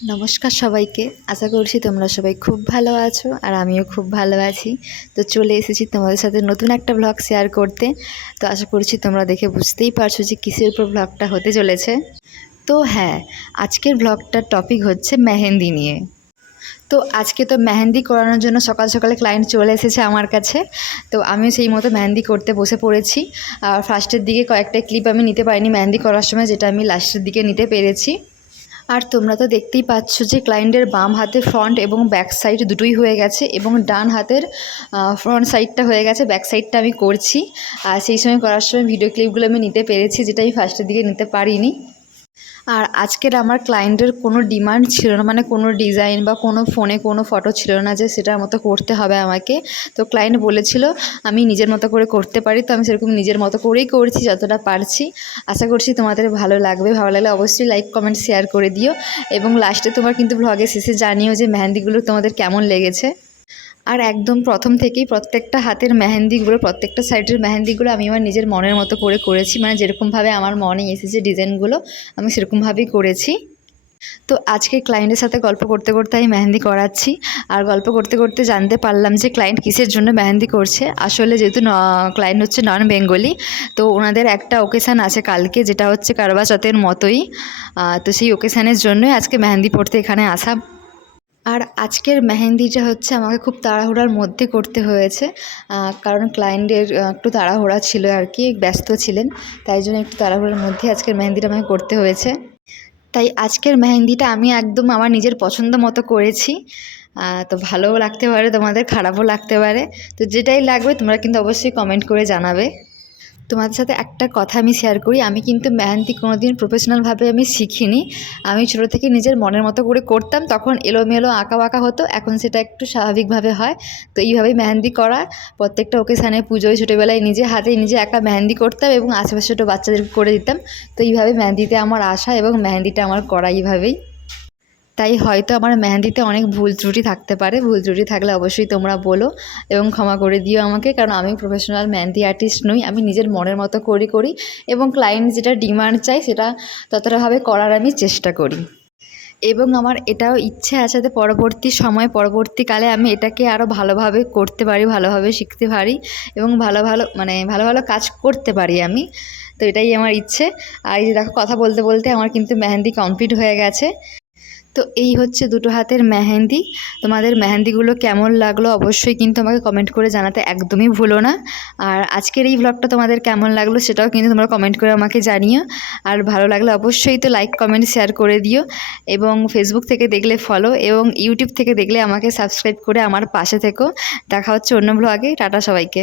নমস্কার সবাইকে। আশা করছি তোমরা সবাই খুব ভালো আছো আর আমিও খুব ভালো আছি। তো চলে এসেছি তোমাদের সাথে নতুন একটা ব্লগ শেয়ার করতে। তো আশা করছি তোমরা দেখে বুঝতেই পারছ যে কিসের উপর ব্লগটা হতে চলেছে। তো হ্যাঁ আজকের ব্লগটার টপিক হচ্ছে মেহেন্দি নিয়ে। তো আজকে তো মেহেন্দি করানোর জন্য সকাল সকালে ক্লায়েন্ট চলে এসেছে আমার কাছে। তো আমিও সেই মতো মেহেন্দি করতে বসে পড়েছি। আর ফার্স্টের দিকে কয়েকটা ক্লিপ আমি নিতে পারিনি মেহেন্দি করার সময়, যেটা আমি লাস্টের দিকে নিতে পেরেছি। আর তোমরা তো দেখতেই পাচ্ছ যে ক্লায়েন্টের বাম হাতে ফ্রন্ট এবং ব্যাক সাইড দুটোই হয়ে গেছে এবং ডান হাতের ফ্রন্ট সাইডটা হয়ে গেছে ব্যাক সাইডটা আমি করছি। আর সেই সময় করার সময় ভিডিও ক্লিপগুলো আমি নিতে পেরেছি, যেটা আমি ফার্স্টের দিকে নিতে পারিনি। আর আজকের আমার ক্লায়েন্টের কোনো ডিমান্ড ছিল না মানে কোনো ডিজাইন বা কোনো ফোনে কোনো ফটো ছিল না যে সেটার মতো করতে হবে আমাকে। তো ক্লায়েন্ট বলেছিল, আমি নিজের মতো করে করতে পারি। তো আমি সেরকম নিজের মতো করেই করছি যতটা পারছি। আশা করছি তোমাদের ভালো লাগবে। ভালো লাগলে অবশ্যই লাইক কমেন্ট শেয়ার করে দিও। এবং লাস্টে তোমার কিন্তু ভ্লগের শেষে জানিও যে মেহেন্দিগুলো তোমাদের কেমন লেগেছে। আর একদম প্রথম থেকেই প্রত্যেকটা হাতের মেহেন্দিগুলো, প্রত্যেকটা সাইডের মেহেন্দিগুলো আমি আমার নিজের মনের মতো করে করেছি। মানে যেরকমভাবে আমার মনে এসেছে ডিজাইনগুলো, আমি সেরকমভাবেই করেছি। তো আজকে ক্লায়েন্টের সাথে গল্প করতে করতে আমি মেহেন্দি করাচ্ছি। আর গল্প করতে করতে জানতে পারলাম যে ক্লায়েন্ট কিসের জন্য মেহেন্দি করছে। আসলে যেহেতু ক্লায়েন্ট হচ্ছে নন বেঙ্গলি তো ওনাদের একটা ওকেশান আছে কালকে, যেটা হচ্ছে কারবা চৌথের মতোই তো সেই ওকেশানের জন্যই আজকে মেহেন্দি পড়তে এখানে আসা আর আজকের মেহেন্দিটা হচ্ছে আমাকে খুব তাড়াহুড়ার মধ্যে করতে হয়েছে কারণ ক্লায়েন্টের একটু তাড়াহুড়া ছিল আর কি, ব্যস্ত ছিলেন, তাই জন্য একটু তাড়াহুড়ার মধ্যে আজকের মেহেন্দিটা আমাকে করতে হয়েছে। তাই আজকের মেহেন্দিটা আমি একদম আমার নিজের পছন্দ মতো করেছি তো ভালোও লাগতে পারে, তোমাদের খারাপও লাগতে পারে, তো যেটাই লাগবে তোমরা কিন্তু অবশ্যই কমেন্ট করে জানাবে। তোমাদের সাথে একটা কথা আমি শেয়ার করি। আমি কিন্তু মেহেন্দি কোনো দিন প্রফেশনালভাবে আমি শিখিনি। আমি ছোটো থেকে নিজের মনের মতো করে করতাম। তখন এলোমেলো আঁকা বাঁকা হতো। এখন সেটা একটু স্বাভাবিকভাবে হয়। তো এইভাবেই মেহেন্দি করা। প্রত্যেকটা ওকেশানে পুজোয় ছোটোবেলায় নিজে হাতে নিজে একা মেহেন্দি করতাম এবং আশেপাশে ছোটো বাচ্চাদেরকে করে দিতাম। তো এইভাবে মেহেন্দিতে আমার আশা এবং মেহেন্দিটা আমার করা এইভাবেই। তাই হয়তো আমার মেহেন্দিতে অনেক ভুল ত্রুটি থাকতে পারে। ভুল ত্রুটি থাকলে অবশ্যই তোমরা বলো এবং ক্ষমা করে দিও আমাকে, কারণ আমি প্রফেশনাল মেহেন্দি আর্টিস্ট নই। আমি নিজের মনের মতো করি করি এবং ক্লায়েন্ট যেটা ডিমান্ড চাই সেটা ততটাভাবে করার আমি চেষ্টা করি। এবং আমার এটাও ইচ্ছে আছে যে পরবর্তী সময়, পরবর্তীকালে আমি এটাকে আরও ভালোভাবে করতে পারি, ভালোভাবে শিখতে পারি এবং ভালো ভালো মানে ভালো ভালো কাজ করতে পারি আমি। তো এটাই আমার ইচ্ছে। আর এই যে দেখো, কথা বলতে বলতে আমার কিন্তু মেহেন্দি কমপ্লিট হয়ে গেছে। তো এই হচ্ছে দুটো হাতের মেহেন্দি। তোমাদের মেহেন্দিগুলো কেমন লাগল অবশ্যই কিন্তু আমাকে কমেন্ট করে জানাতে একদমই ভুলো না। আর আজকের এই ব্লগটা তোমাদের কেমন লাগল সেটাও কিন্তু তোমরা কমেন্ট করে আমাকে জানিও। আর ভালো লাগলে অবশ্যই তো লাইক কমেন্ট শেয়ার করে দিও। এবং ফেসবুক থেকে দেখলে ফলো এবং ইউটিউব থেকে দেখলে আমাকে সাবস্ক্রাইব করে আমার পাশে থেকো। দেখা হচ্ছে অন্য ব্লগে টাটা সবাইকে।